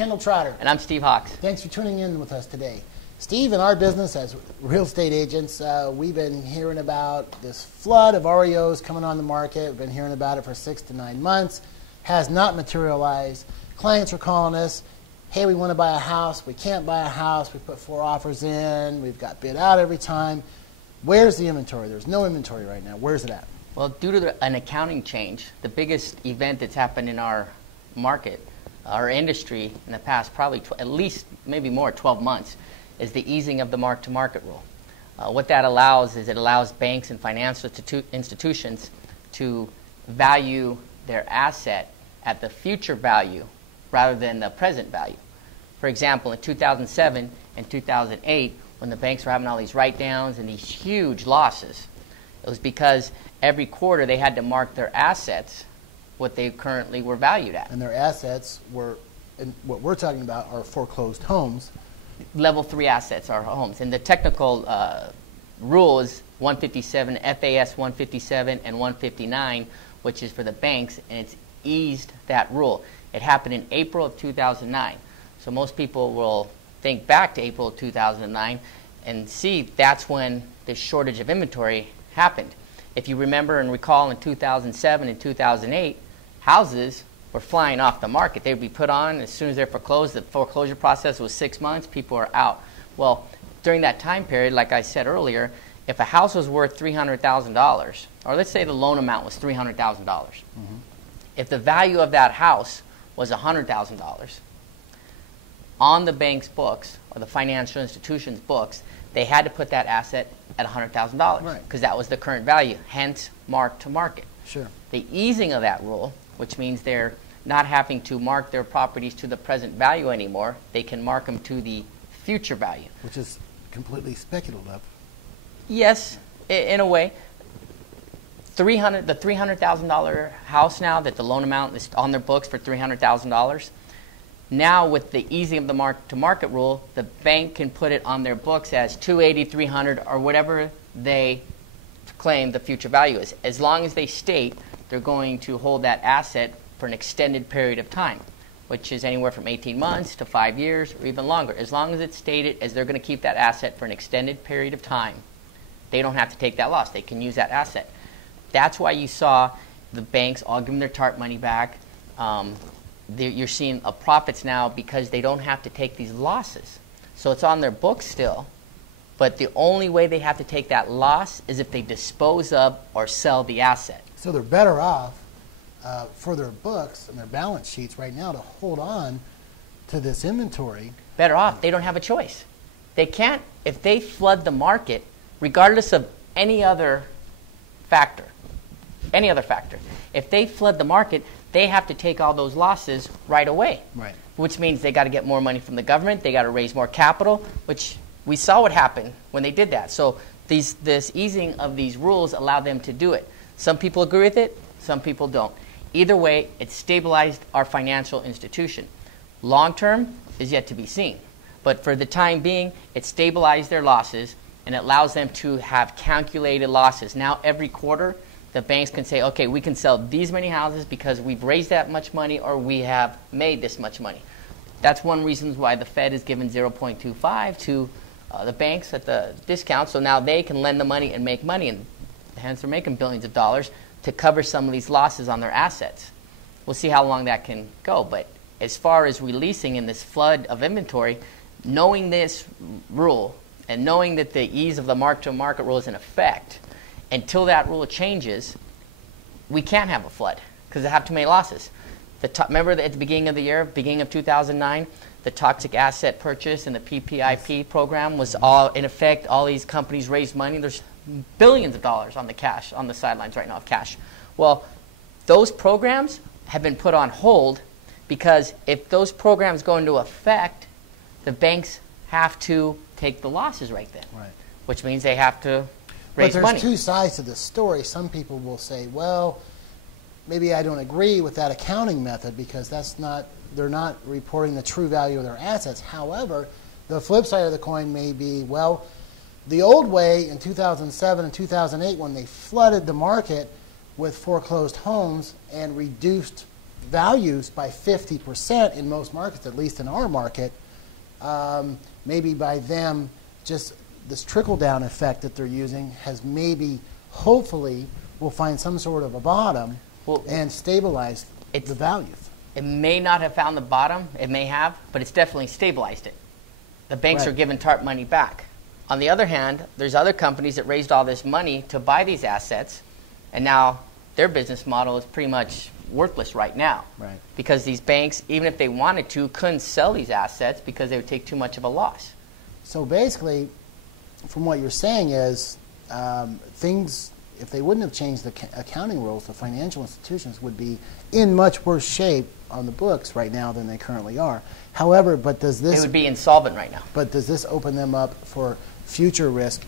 Kendall Trotter. And I'm Steve Hawks. Thanks for tuning in with us today. Steve, in our business as real estate agents, we've been hearing about this flood of REOs coming on the market. We've been hearing about it for 6 to 9 months. Has not materialized. Clients are calling us, hey, we want to buy a house. We can't buy a house. We put 4 offers in. We've got bid out every time. Where's the inventory? There's no inventory right now. Where's it at? Well, due to an accounting change, the biggest event that's happened in our market, our industry in the past probably at least maybe more, 12 months, is the easing of the mark-to-market rule. What that allows is it allows banks and financial institutions to value their asset at the future value rather than the present value. For example, in 2007 and 2008, when the banks were having all these write-downs and these huge losses, it was because every quarter they had to mark their assets what they currently were valued at. And their assets were, and what we're talking about are foreclosed homes. Level 3 assets are homes. And the technical rule is 157, FAS 157 and 159, which is for the banks, and it's eased that rule. It happened in April of 2009. So most people will think back to April of 2009 and see that's when the shortage of inventory happened. If you remember and recall in 2007 and 2008, houses were flying off the market. They would be put on as soon as they're foreclosed. The foreclosure process was 6 months. People are out. Well, during that time period, like I said earlier, if a house was worth $300,000, or let's say the loan amount was $300,000, if the value of that house was $100,000, on the bank's books or the financial institution's books, they had to put that asset at $100,000 because that was the current value, hence mark to market. Sure. The easing of that rule, which means they're not having to mark their properties to the present value anymore. They can mark them to the future value. Which is completely speculative. Yes, in a way. The $300,000 house now that the loan amount is on their books for $300,000, now with the easing of the mark-to-market rule, the bank can put it on their books as $280,000, $300,000, or whatever they claim the future value is. As long as they state they're going to hold that asset for an extended period of time, which is anywhere from 18 months to 5 years or even longer. As long as it's stated as they're going to keep that asset for an extended period of time, they don't have to take that loss. They can use that asset. That's why you saw the banks all give them their TARP money back. You're seeing profits now because they don't have to take these losses. So it's on their books still, but the only way they have to take that loss is if they dispose of or sell the asset. So they're better off for their books and their balance sheets right now to hold on to this inventory. Better off. They don't have a choice. They can't, if they flood the market, regardless of any other factor, if they flood the market, they have to take all those losses right away. Right. Which means they got to get more money from the government. They got to raise more capital, which we saw what happened when they did that. So this easing of these rules allowed them to do it. Some people agree with it, some people don't. Either way, it stabilized our financial institution. Long term is yet to be seen. But for the time being, it stabilized their losses and it allows them to have calculated losses. Now every quarter, the banks can say, okay, we can sell these many houses because we've raised that much money or we have made this much money. That's one reason why the Fed has given 0.25 to the banks at the discount, so now they can lend the money and make money, and hence they're making billions of dollars to cover some of these losses on their assets. We'll see how long that can go, but as far as releasing in this flood of inventory, knowing this rule and knowing that the ease of the mark-to-market rule is in effect, until that rule changes, we can't have a flood because they have too many losses. Remember at the beginning of the year, beginning of 2009, the toxic asset purchase and the PPIP program was all in effect. All these companies raised money. There's billions of dollars on the sidelines right now of cash. Well, those programs have been put on hold because if those programs go into effect, the banks have to take the losses right then, which means they have to raise money. But there's two sides to this story. Some people will say, well, maybe I don't agree with that accounting method because they're not reporting the true value of their assets. However, the flip side of the coin may be, well, the old way in 2007 and 2008 when they flooded the market with foreclosed homes and reduced values by 50% in most markets, at least in our market, maybe by them, just this trickle-down effect that they're using has maybe, hopefully, will find some sort of a bottom and stabilize the values. It may not have found the bottom, it may have, but it's definitely stabilized it. The banks are giving TARP money back. On the other hand, there's other companies that raised all this money to buy these assets, and now their business model is pretty much worthless right now. Right. Because these banks, even if they wanted to, couldn't sell these assets because they would take too much of a loss. So basically, from what you're saying is, things, if they wouldn't have changed the accounting rules, the financial institutions would be in much worse shape on the books right now than they currently are. However, but does this... They would be insolvent right now. But does this open them up for future risk,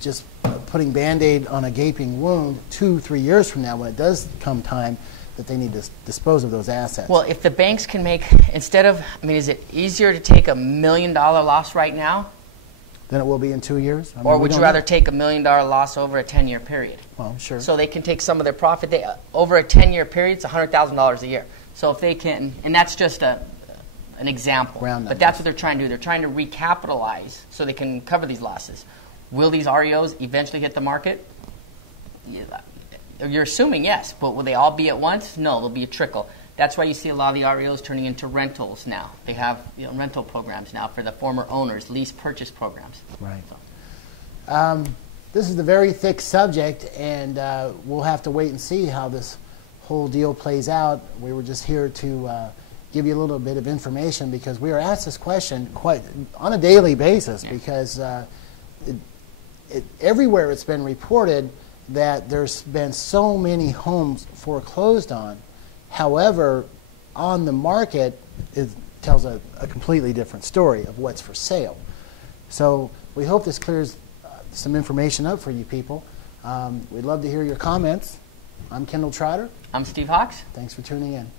just putting Band-Aid on a gaping wound 2-3 years from now when it does come time that they need to dispose of those assets? Well, if the banks can make, instead of, I mean, is it easier to take $1 million loss right now? Than it will be in 2 years? I mean, or would you rather take $1 million loss over a 10-year period? Well, sure. So they can take some of their profit. Over a 10-year period, it's $100,000 a year. So if they can, and that's just an example, but that's what they're trying to do. They're trying to recapitalize so they can cover these losses. Will these REOs eventually hit the market? Yeah, you're assuming yes, but will they all be at once? No, there'll be a trickle. That's why you see a lot of the REOs turning into rentals now. They have rental programs now for the former owners, lease purchase programs. Right. So. This is a very thick subject, and we'll have to wait and see how this whole deal plays out. We were just here to give you a little bit of information because we are asked this question quite on a daily basis because everywhere it's been reported that there's been so many homes foreclosed on. However, on the market, it tells a completely different story of what's for sale. So we hope this clears some information up for you people. We'd love to hear your comments. I'm Kendall Trotter. I'm Steve Hawks. Thanks for tuning in.